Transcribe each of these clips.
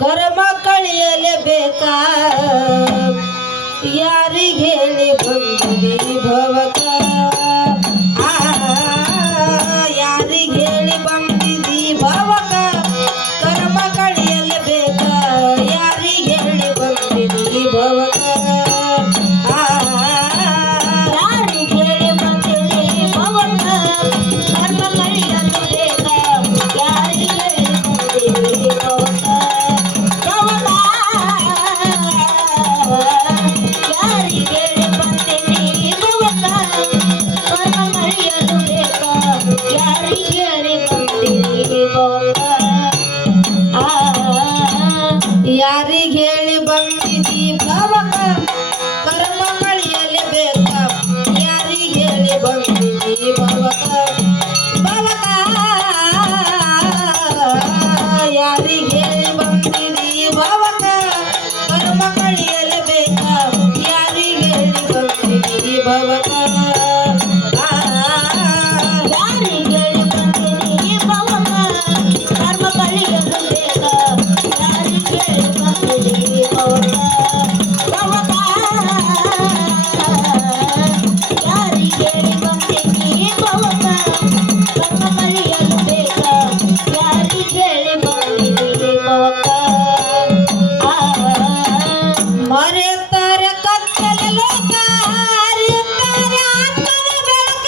ಕರ್ಮ ಕಳಿಯಲೇಬೇಕ ಯಾರಿಗೆ ಹೇಳಿ ಬಂದಿದಿ ಭವಕ ಯಾರಿಗೆ ಹೇಳಿ ಬಂದಿದಿ ಭವಕ ಕರ್ಮ ಕಳಿಯಲೇಬೇಕ ಯಾರಿಗೆ ಹೇಳಿ ಬಂದಿದಿ ಭವಕ ಯಾರಿಗೆ ಹೇಳಿ ಬಂದಿದಿ ಭವಕ ಕರ್ಮ ಕಳಿಯಲೇಬೇಕ ಯಾರಿಗೆ ಹೇಳಿ ಬಂದಿದಿ ಭವಕ ಭವಕ ಯಾರಿಗೆ ಹೇಳಿ ಬಂದಿದಿ ಭವಕ ಕರ್ಮ ಕಳಿಯಲೇಬೇಕ ಯಾರಿಗೆ ಹೇಳಿ ಬಂದಿದಿ ಭವಕ ಮರೆತರ ಕತ್ತಲ ಲೋಕ ಹರಿಯುತ್ತಾರೆ ಆತ್ಮನ ಬೆಳಕ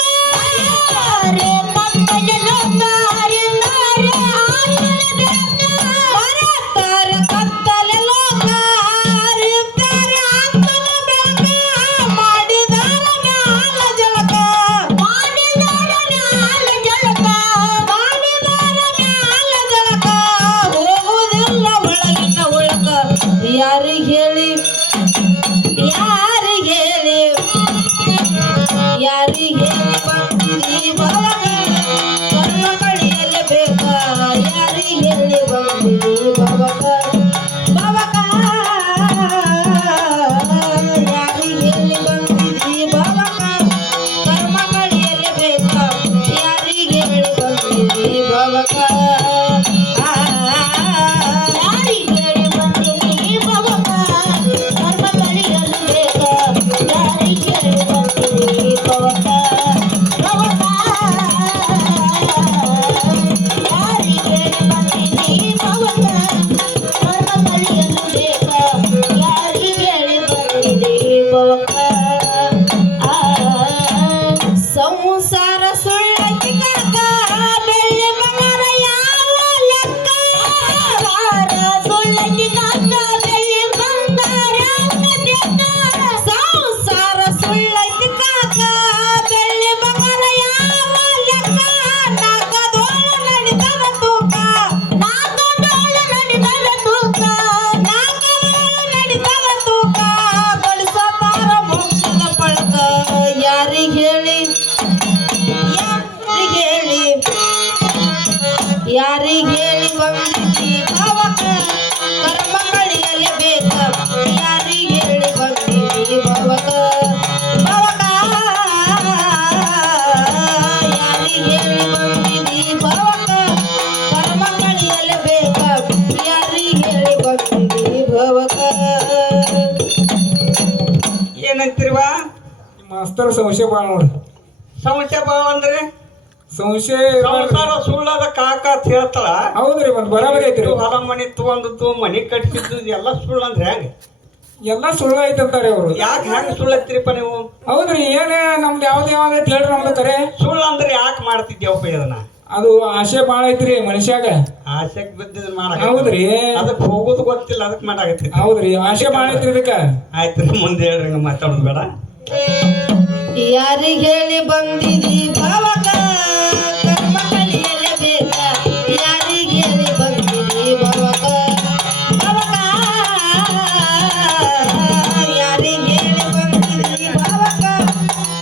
ಕತ್ತಲ ಲೋಕ ಹರಿಯುತ್ತಾರೆ ಆತ್ಮನ ಬೆಳಕ ಮರೆತರ ಕತ್ತಲ ಲೋಕ ಹರಿಯುತ್ತಾರೆ ಆತ್ಮನ ಬೆಳಕ ಮಾಡಿದಾರ ಜ್ಞಾನ ಜಳಕ ಮಾಡಿದಾರ ಜ್ಞಾನ ಜಳಕ ಮಾಡಿದಾರ ಜ್ಞಾನ ಜಳಕ ಹೋಗುವುದಿಲ್ಲ ಒಳಗಿನ ಒಳಕ ಯಾರಿಗೆ ಹೇಳಿ ಯಾರಿಗೆ ಹೇಳಿ ಯಾರಿಗೆ ಹೇಳಿ ಬಂದಿದಿ ಭವಕ ಕರ್ಮ ಕಳಿಯಲೇಬೇಕ ಯಾರಿಗೆ ಹೇಳಿ ಬಂದಿದಿ ಭವಕ ಭವಕ ಯಾರಿಗೆ ಹೇಳಿ ಬಂದಿದಿ ಭವಕ ಕರ್ಮ ಕಳಿಯಲೇಬೇಕ ಯಾರಿಗೆ ಹೇಳಿ ಬಂದಿದಿ ಭವಕ ಸಂಸಾರ ಸುಳ್ಳತಿ ಕಾಕ ಬೆಳ್ಳಿ ಬಂಗಾರ ಯಾವ ಲೆಕ್ಕ ಸುಳ್ಳತಿ ಕಾಕ ಬೆಳ್ಳಿ ಬಂಗಾರ ಸಂಸಾರ ಸುಳ್ಳತಿ ಕಾಕ ಬೆಳ್ಳಿ ಬಂಗಾರ ಯಾವ ಲೆಕ್ಕ ನಾಕದೋಳ ನಡಿತದ ತೂಕ ನಾಕದೋಳ ನಡಿತದ ತೂಕ ನಾಕದೋಳ ನಡಿತದ ತೂಕ ಗಳಿಸತಾರ ಮೋಕ್ಷದ ಪಳಕ ಯಾರಿಗೆ ಹೇಳಿ ಯಾರಿಗೆ ಹೇಳಿ ಬಂದಿದಿ ಭವಕ ಕರ್ಮ ಕಳಿಯಲೇಬೇಕ ಯಾರಿಗೆ ಹೇಳಿ ಬಂದಿದಿ ಭವಕ ಭವಕ ಯಾರಿಗೆ ಹೇಳಿ ಬಂದಿದಿ ಭವಕ ಕರ್ಮ ಕಳಿಯಲೇಬೇಕ ಯಾರಿಗೆ ಹೇಳಿ ಬಂದಿದಿ ಭವಕ ಏನಂತೀರ್ವಾ ಮಾಸ್ತರ್ ಸಂಶಯ ಬಾಳ ನೋಡ್ರಿ ಸಮಸ್ಯೆ ಭಾವ ಅಂದ್ರೆ ಸಂಶಯ ಸಂಸಾರ ಸುಳ್ಳದ ಕಾಕ ಅಂತ ಹೇಳ್ತಾಳ ಹೌದ್ರಿ ಮತ್ ಬರಾಬರಿ ಐತ್ರಿ ಹೊಲ ಮನಿ ತಗೊಂಡು ಮನಿ ಕಟ್ಸಿದ್ದು ಎಲ್ಲ ಸುಳ್ಳು ಅಂದ್ರೆ ಹೆಂಗ ಎಲ್ಲಾ ಸುಳ್ಳು ಐತಂತಾರಿ ಅವ್ರು ಯಾಕೆ ಹೆಂಗ ಸುಳ್ಳತ್ತೀರಿಪ್ಪ ನೀವು ಹೌದ್ರಿ ಏನೇ ನಮ್ದು ಯಾವ್ದು ಯಾವ್ದು ಐತಿ ಹೇಳ್ರಿ ನಮ್ದು ಕರೆ ಸುಳ್ಳು ಅಂದ್ರೆ ಯಾಕೆ ಮಾಡ್ತಿದ್ದೇವಪ್ಪ ಇದನ್ನ ಅದು ಆಸೆ ಬಾಳ ಐತ್ರಿ ಮನುಷ್ಯಾಗ ಆಸೆಕ್ ಬಿದ್ದಿದ್ ಮಾಡ ಹೌದ್ರಿ ಅದಕ್ಕೆ ಹೋಗೋದು ಗೊತ್ತಿಲ್ಲ ಅದಕ್ಕೆ ಮಾಡಾಕತ್ತಿ ಹೌದ್ರಿ ಆಸೆ ಬಾಳ ಐತ್ರಿ ಇದಕ್ಕ ಆಯ್ತು ಮುಂದೆ ಹೇಳ್ರಿ ಹಂಗ ಮಾತಾಡೋದು ಬೇಡ ಯಾರಿಗೆ ಹೇಳಿ ಬಂದಿದಿ ಭವಕ ಕರ್ಮ ಕಳಿಯಲೇಬೇಕ ಯಾರಿಗೆ ಹೇಳಿ ಬಂದಿದಿ ಭವಕ ಭವಕ ಯಾರಿಗೆ ಹೇಳಿ ಬಂದಿದಿ ಭವಕ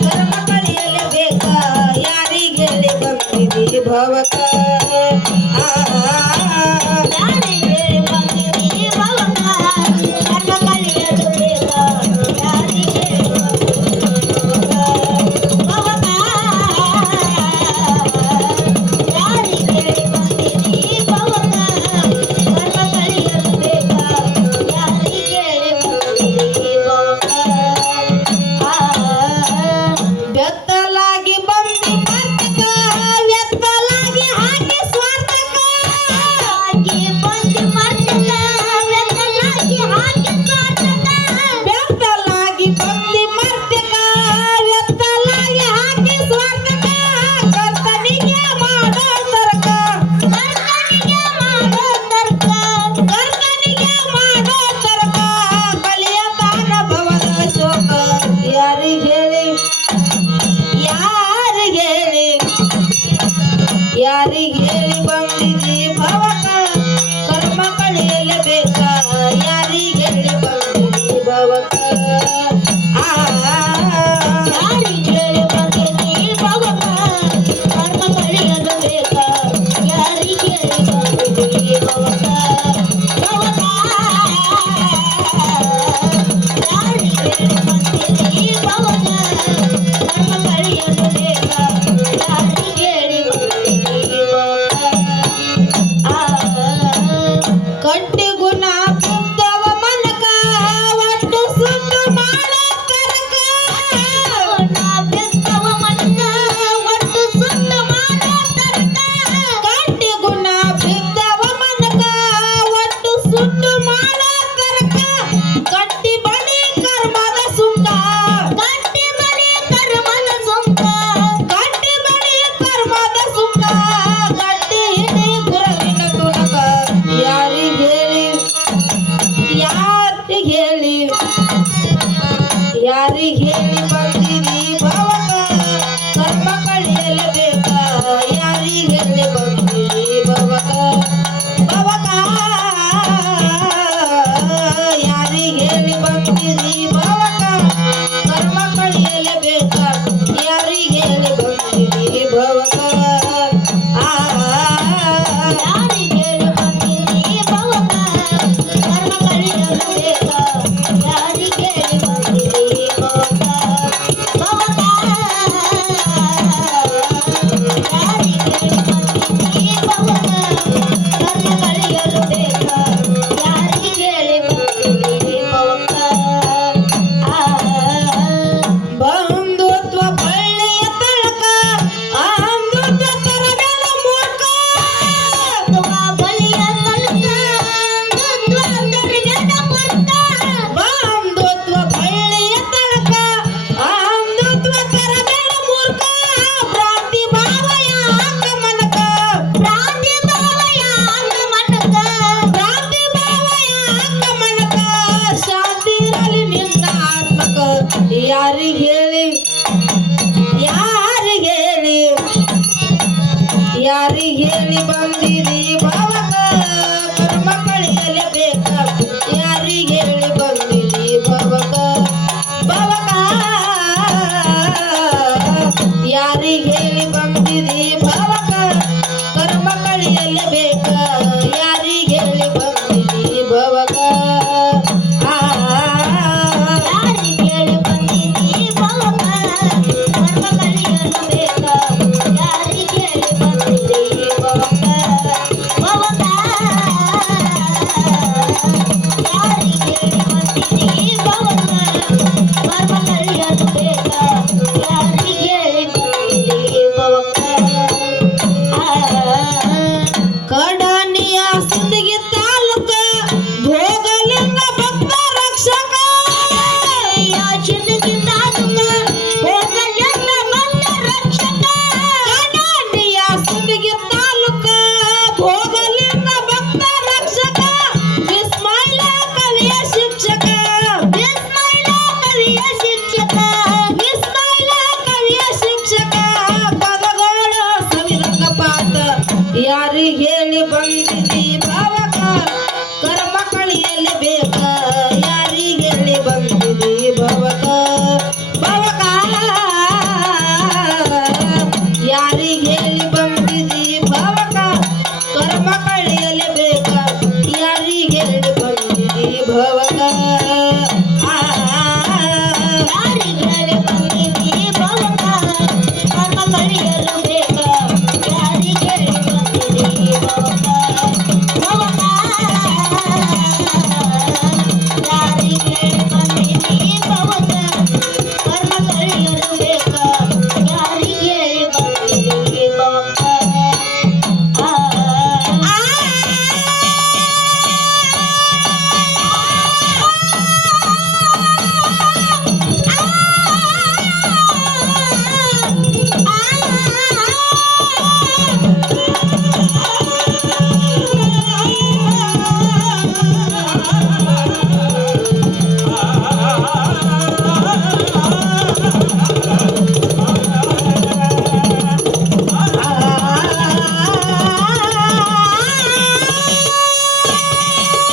ಕರ್ಮ ಕಳಿಯಲೇಬೇಕ ಯಾರಿಗೆ ಹೇಳಿ ಬಂದಿದಿ ಭವಕ ಯಾರಿಗೆ ಹೇಳಿ ಬಂದಿದಿ ಭವಕ ಕರ್ಮ ಕಳಿಯಲೇಬೇಕ ಯಾರಿಗೆ ಹೇಳಿ ಬಂದಿದಿ ಭವಕ ಮುಟ್ಟು